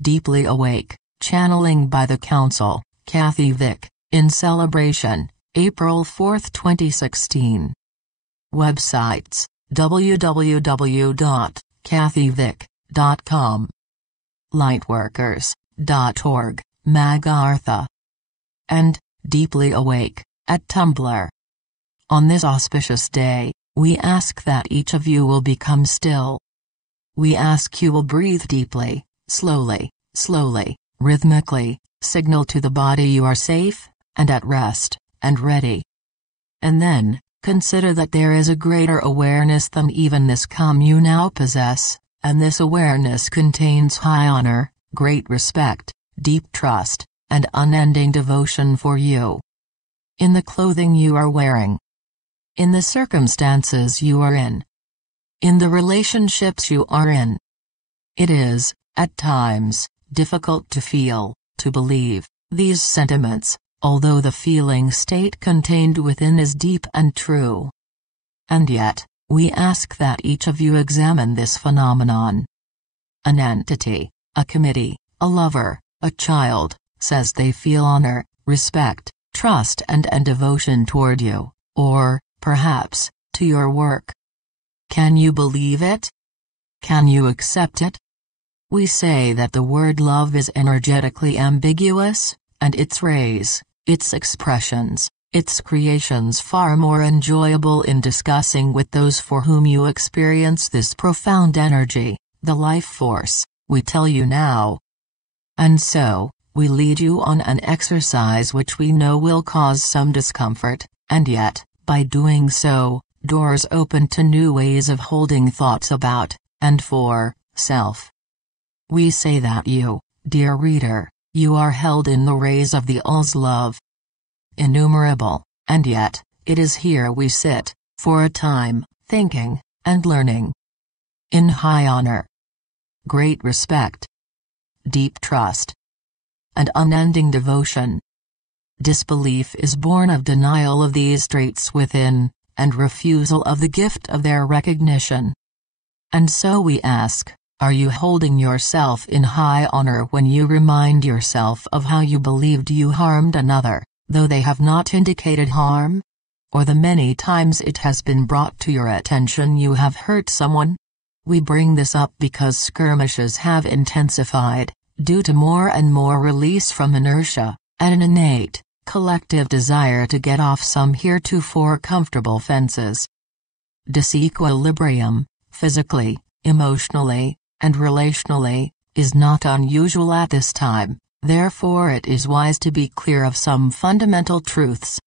Deeply Awake, Channeling by the Council, Kathy Vick, in celebration, April 4, 2016. Websites, www.kathyvick.com. Lightworkers.org, Magartha. And Deeply Awake, at Tumblr. On this auspicious day, we ask that each of you will become still. We ask you will breathe deeply, slowly, rhythmically, signal to the body you are safe, and at rest, and ready. And then, consider that there is a greater awareness than even this calm you now possess, and this awareness contains high honor, great respect, deep trust, and unending devotion for you. In the clothing you are wearing. In the circumstances you are in the relationships you are in. It is, at times, difficult to feel, to believe, these sentiments, although the feeling state contained within is deep and true. And yet, we ask that each of you examine this phenomenon. An entity, a committee, a lover, a child, says they feel honor, respect, trust and devotion toward you, or, perhaps, to your work. Can you believe it? Can you accept it? We say that the word love is energetically ambiguous, and its rays, its expressions, its creations far more enjoyable in discussing with those for whom you experience this profound energy, the life force, we tell you now. And so, we lead you on an exercise which we know will cause some discomfort, and yet, by doing so, doors open to new ways of holding thoughts about, and for, self. We say that you, dear reader, you are held in the rays of the all's love. Innumerable, and yet, it is here we sit, for a time, thinking, and learning. In high honor, great respect, deep trust, and unending devotion. Disbelief is born of denial of these traits within, and refusal of the gift of their recognition. And so we ask, are you holding yourself in high honor when you remind yourself of how you believed you harmed another, though they have not indicated harm? Or the many times it has been brought to your attention you have hurt someone? We bring this up because skirmishes have intensified, due to more and more release from inertia, and an innate, collective desire to get off some heretofore comfortable fences. Disequilibrium, physically, emotionally, and relationally, is not unusual at this time, therefore it is wise to be clear of some fundamental truths.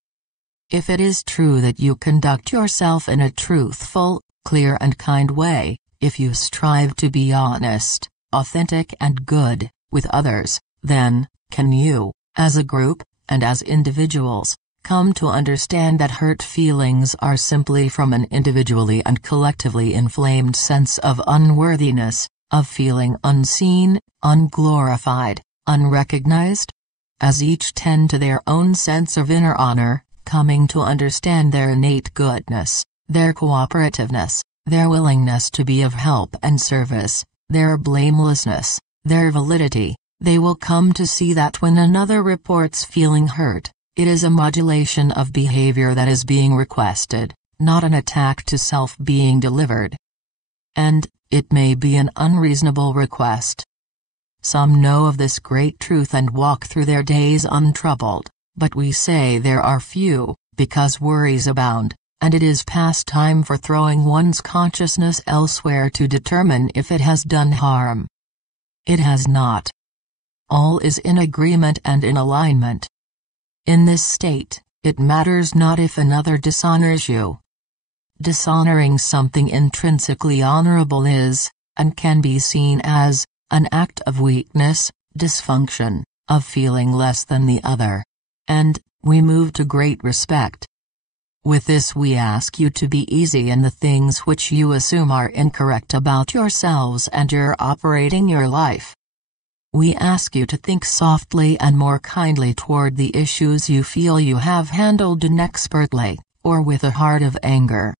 If it is true that you conduct yourself in a truthful, clear and kind way, if you strive to be honest, authentic and good, with others, then, can you, as a group, and as individuals, come to understand that hurt feelings are simply from an individually and collectively inflamed sense of unworthiness, of feeling unseen, unglorified, unrecognized? As each tend to their own sense of inner honor, coming to understand their innate goodness, their cooperativeness, their willingness to be of help and service, their blamelessness, their validity, they will come to see that when another reports feeling hurt, it is a modulation of behavior that is being requested, not an attack to self being delivered. And, it may be an unreasonable request. Some know of this great truth and walk through their days untroubled, but we say there are few, because worries abound, and it is past time for throwing one's consciousness elsewhere to determine if it has done harm. It has not. All is in agreement and in alignment. In this state, it matters not if another dishonors you. Dishonoring something intrinsically honorable is, and can be seen as, an act of weakness, dysfunction, of feeling less than the other. And, we move to great respect. With this we ask you to be easy in the things which you assume are incorrect about yourselves and your operating your life. We ask you to think softly and more kindly toward the issues you feel you have handled inexpertly, or with a heart of anger.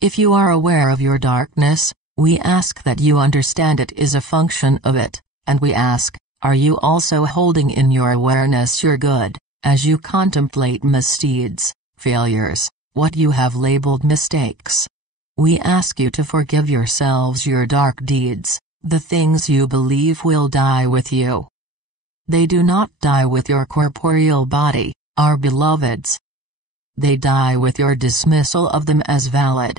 If you are aware of your darkness, we ask that you understand it is a function of it, and we ask, are you also holding in your awareness your good, as you contemplate misdeeds, failures, what you have labeled mistakes? We ask you to forgive yourselves your dark deeds, the things you believe will die with you. They do not die with your corporeal body, our beloveds. They die with your dismissal of them as valid.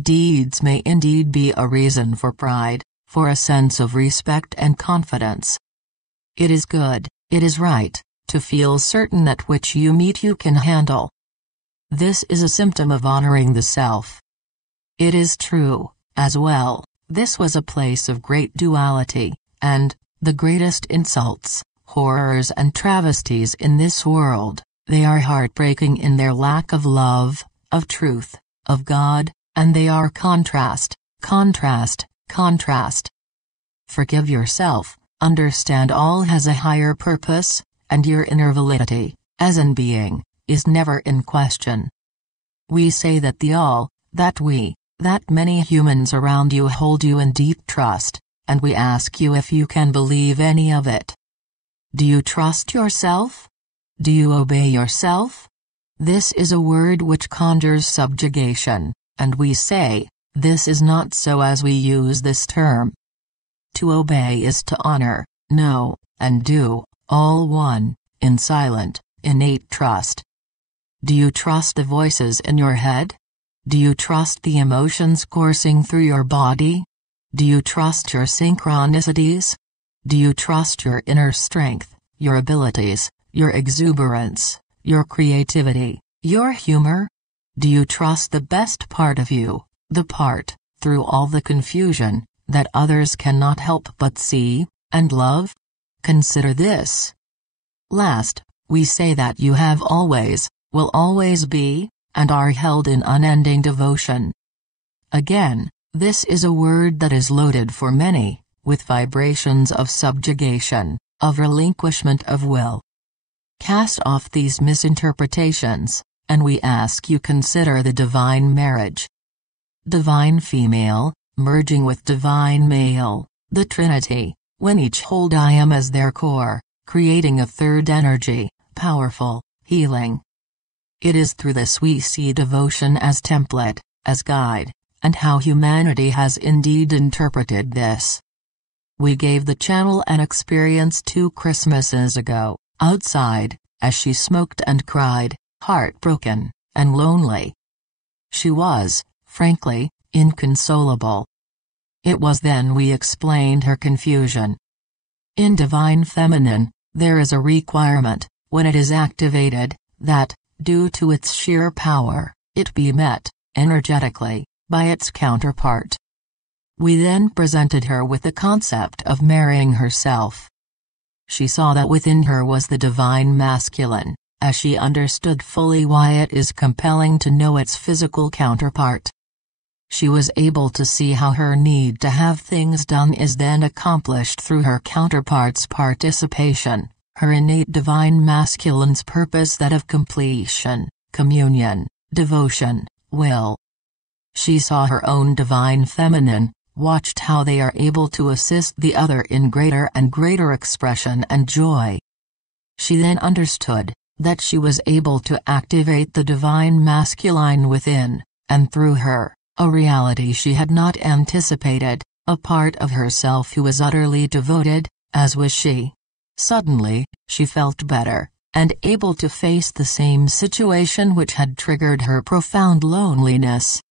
Deeds may indeed be a reason for pride, for a sense of respect and confidence. It is good, it is right, to feel certain that which you meet you can handle. This is a symptom of honoring the self. It is true, as well, this was a place of great duality, and, the greatest insults, horrors and travesties in this world, they are heartbreaking in their lack of love, of truth, of God, and they are contrast, contrast, contrast. Forgive yourself, understand all has a higher purpose, and your inner validity, as in being, is never in question. We say that the all, that we, that many humans around you hold you in deep trust, and we ask you if you can believe any of it. Do you trust yourself? Do you obey yourself? This is a word which conjures subjugation, and we say, this is not so as we use this term. To obey is to honor, know, and do, all one, in silent, innate trust. Do you trust the voices in your head? Do you trust the emotions coursing through your body? Do you trust your synchronicities? Do you trust your inner strength, your abilities, your exuberance, your creativity, your humor? Do you trust the best part of you, the part, through all the confusion, that others cannot help but see, and love? Consider this. Last, we say that you have always, will always be, and are held in unending devotion. Again, this is a word that is loaded for many, with vibrations of subjugation, of relinquishment of will. Cast off these misinterpretations, and we ask you consider the divine marriage. Divine female, merging with divine male, the Trinity, when each hold I am as their core, creating a third energy, powerful, healing. It is through this we see devotion as template, as guide, and how humanity has indeed interpreted this. We gave the channel an experience 2 Christmases ago, outside, as she smoked and cried, heartbroken, and lonely. She was, frankly, inconsolable. It was then we explained her confusion. In Divine Feminine, there is a requirement, when it is activated, that, due to its sheer power, it be met, energetically, by its counterpart. We then presented her with the concept of marrying herself. She saw that within her was the divine masculine, as she understood fully why it is compelling to know its physical counterpart. She was able to see how her need to have things done is then accomplished through her counterpart's participation, her innate divine masculine's purpose, that of completion, communion, devotion, will. She saw her own divine feminine, watched how they are able to assist the other in greater and greater expression and joy. She then understood that she was able to activate the divine masculine within, and through her, a reality she had not anticipated, a part of herself who was utterly devoted, as was she. Suddenly, she felt better, and able to face the same situation which had triggered her profound loneliness.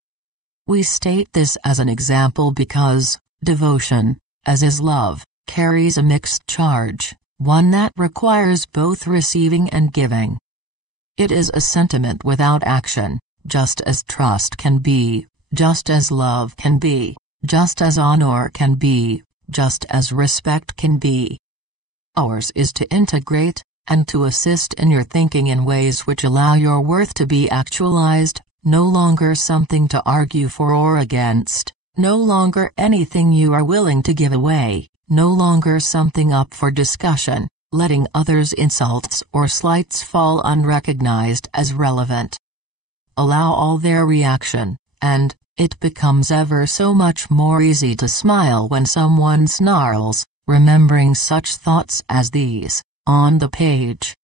We state this as an example because, devotion, as is love, carries a mixed charge, one that requires both receiving and giving. It is a sentiment without action, just as trust can be, just as love can be, just as honor can be, just as respect can be. Ours is to integrate, and to assist in your thinking in ways which allow your worth to be actualized, no longer something to argue for or against, no longer anything you are willing to give away, no longer something up for discussion, letting others' insults or slights fall unrecognized as relevant. Allow all their reaction, and it becomes ever so much more easy to smile when someone snarls, remembering such thoughts as these, on the page.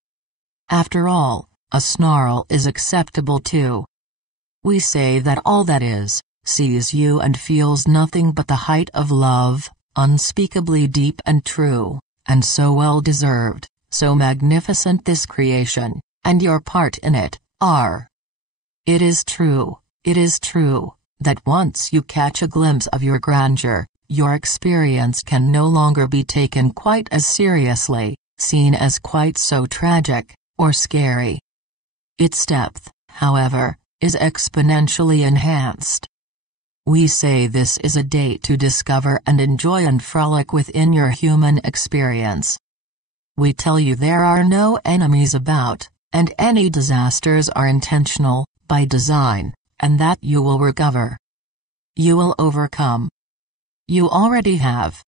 After all, a snarl is acceptable too. We say that all that is, sees you and feels nothing but the height of love, unspeakably deep and true, and so well deserved, so magnificent this creation, and your part in it, are. It is true, that once you catch a glimpse of your grandeur, your experience can no longer be taken quite as seriously, seen as quite so tragic, or scary. Its depth, however, is exponentially enhanced. We say this is a day to discover and enjoy and frolic within your human experience. We tell you there are no enemies about, and any disasters are intentional, by design, and that you will recover. You will overcome. You already have,